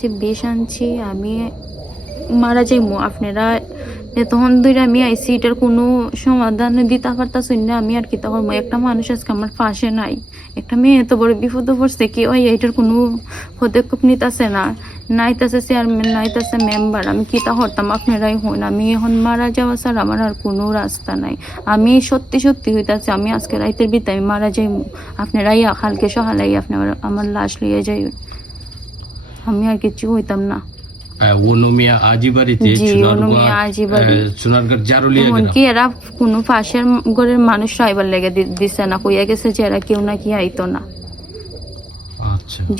যে বিষ আনছি আমি মারা যাইমু, আপনারা তখন ধরে আমি আইসি, এটার কোনো সমাধান দিতে পারতাছি না। আমি আর কি তখন একটা মানুষ আজকে আমার পাশে নাই, একটা মেয়ে এত বড় বিপদে পড়ছে, কি ওই এটার কোনো পদক্ষেপ নিতেছে না, নাইতেছে চেয়ারম্যান, নাইতেছে মেম্বার। আমি কি তা হরতাম, আপনারাই হন। আমি এখন মারা যাওয়া স্যার আমার আর কোনো রাস্তা নাই। আমি সত্যি সত্যি হইতাছে আমি আজকে রাইতের ভিতরে আমি মারা যাইমু, আপনারাই কালকে সকালেই আপনার আমার লাশ লিয়ে যাই, আমি আর কিছু হইতাম না। এরা কোনো পাশের ঘরের মানুষ আইবার লেগে দিছে না, কইয়া গেছে যে এরা কেউ নাকি আইতো না।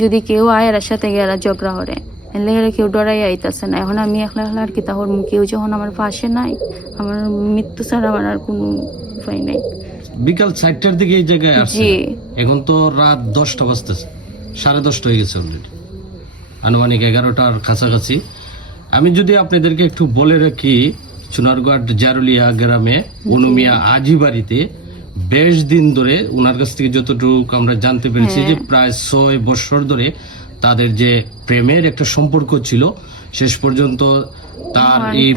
যদি কেউ আয় এর সাথে এরা ঝগড়া করে, এলে এরা কেউ ডরাই আইতাছে না। এখন আমি একলা একলা আর কি তাহর কেউ যখন আমার পাশে নাই, আমার মৃত্যু ছাড়া আমার আর কোনো উপায় নাই। বিকাল 4টার দিকে এই জায়গায় আসছে, এখন তো রাত 10টা বাজতেছে, 10:30 হয়ে গেছে অলরেডি, আনুমানিক 11টার কাছাকাছি। আমি যদি আপনাদেরকে একটু বলে রাখি, চুনারগড় জারুলিয়া গ্রামে অনুমিয়া আজি বাড়িতে বেশ দিন ধরে ওনার কাছ থেকে যতটুকু আমরা জানতে পেরেছি যে প্রায় 6 বছর ধরে তাদের যে প্রেমের একটা সম্পর্ক ছিল, শেষ পর্যন্ত তার এই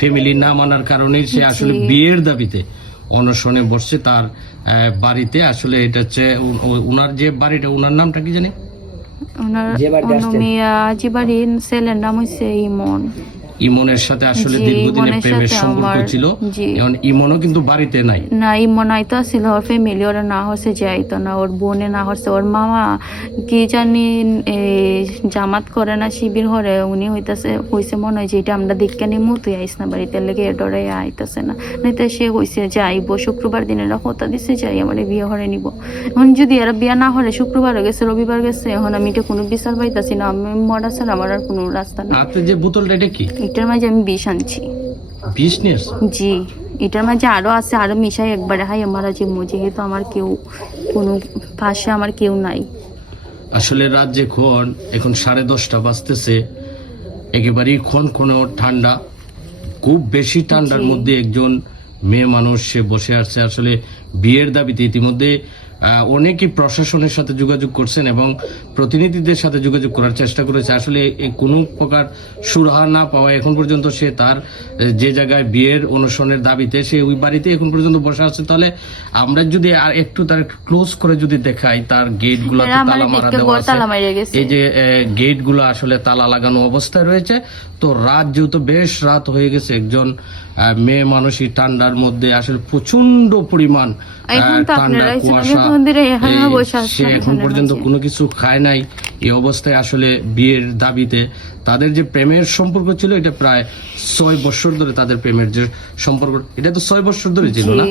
ফ্যামিলি না মানার কারণে সে আসলে বিয়ের দাবিতে অনশনে বসছে তার বাড়িতে। আসলে এটা হচ্ছে ওনার যে বাড়িটা, ওনার নামটা কি জানি, ছেলের নাম হচ্ছে ইমন। ইমনের সাথে আসলে দীর্ঘদিনের প্রেমের সম্পর্ক ছিল। এখন ইমনও কিন্তু বাড়িতে নাই, না ইমন আইতো ছিল, ওর ফ্যামিলি ওরা না হচ্ছে যে আইতো না, ওর বোনে না হচ্ছে, ওর মামা কি জানি জামাত করে না শিবির হরে, উনি হইতাছে কইছে মনে হয় যে এটা আমরা দেখে নিমু, তুই আইস না বাড়িতে, লেগে ডরে আইতাছে না। নাইতে সে কইছে যে আইব শুক্রবার দিন, এরা কথা দিছে যাই আমার বিয়ে হরে নিব। এখন যদি এরা বিয়ে না হরে, শুক্রবার গেছে রবিবার গেছে, এখন আমি এটা কোনো বিচার পাইতাছি না, আমি মরা ছাড়া আমার আর কোনো রাস্তা নেই। আপনি যে বোতলটা এটা কি? এটার মাঝে আমি বিষ আনছি। বিষ নিয়ে আসছেন? জি, এটার মাঝে আরো আছে, আরো মিশাই একবারে হাই আমার যে যেহেতু আমার কেউ কোনো পাশে আমার কেউ নাই। আসলে রাত যখন এখন 10:30 বাজতেছে, একেবারেই কোনো ঠান্ডা, খুব বেশি ঠান্ডার মধ্যে একজন মেয়ে মানুষ সে বসে আছে আসলে বিয়ের দাবিতে। ইতিমধ্যে অনেকেই প্রশাসনের সাথে যোগাযোগ করছেন এবং প্রতিনিধিদের সাথে যোগাযোগ করার চেষ্টা করেছে। আসলে কোনো প্রকার সুরাহা না পাওয়া এখন পর্যন্ত সে তার যে জায়গায় বিয়ের অনশনের দাবিতে সে ওই বাড়িতে এখন পর্যন্ত বসে আছে। তাহলে আমরা যদি আর একটু তার ক্লোজ করে যদি দেখাই, তার গেট গুলো তালা মারা দেওয়া আছে, এই যে গেট গুলো আসলে তালা লাগানো অবস্থায় রয়েছে। তো রাত যেহেতু বেশ রাত হয়ে গেছে, একজন মেয়ে মানুষই ঠান্ডার মধ্যে আসলে প্রচন্ড পরিমাণ ঠান্ডা কুয়াশা, সে এখন পর্যন্ত কোনো কিছু খায় নাই। এই অবস্থায় আসলে বিয়ের দাবিতে তাদের যে প্রেমের সম্পর্ক ছিল, এটা প্রায় 6 বছর ধরে তাদের প্রেমের যে সম্পর্ক, এটা তো 6 বছর ধরে ছিল না।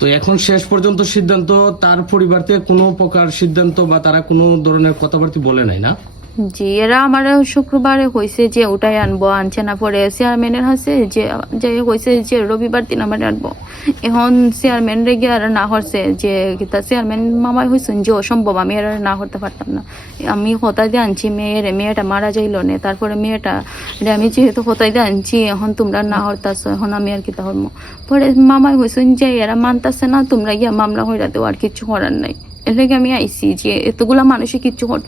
তো এখন শেষ পর্যন্ত সিদ্ধান্ত তার পরিবার থেকে কোনো প্রকার সিদ্ধান্ত বা তারা কোনো ধরনের কথাবার্তা বলে নাই না? জি, এরা আমার শুক্রবারে কইছে যে ওটাই আনবো, আনছে না। পরে চেয়ারম্যানের হাসে যে কইছে যে রবিবার দিন আমার আনবো। এখন চেয়ারম্যান রেগে আর না করছে যে চেয়ারম্যান মামাই হয়েছেন যে অসম্ভব, আমি আর না করতে পারতাম না। আমি হতাই দিয়ে আনছি মেয়েটা মারা যাইল না, তারপরে মেয়েটা আমি যেহেতু হতাই দিয়ে আনছি, এখন তোমরা না হরতাছ, এখন আমি আর কি তা হরমো। পরে মামাই হয়েছেন যে এরা মানতাছে না, তোমরা গিয়া মামলা হইরা দেও, আর কিচ্ছু করার নাই। এর লেগে আমি আইসি যে এতগুলা মানুষে কিচ্ছু করতে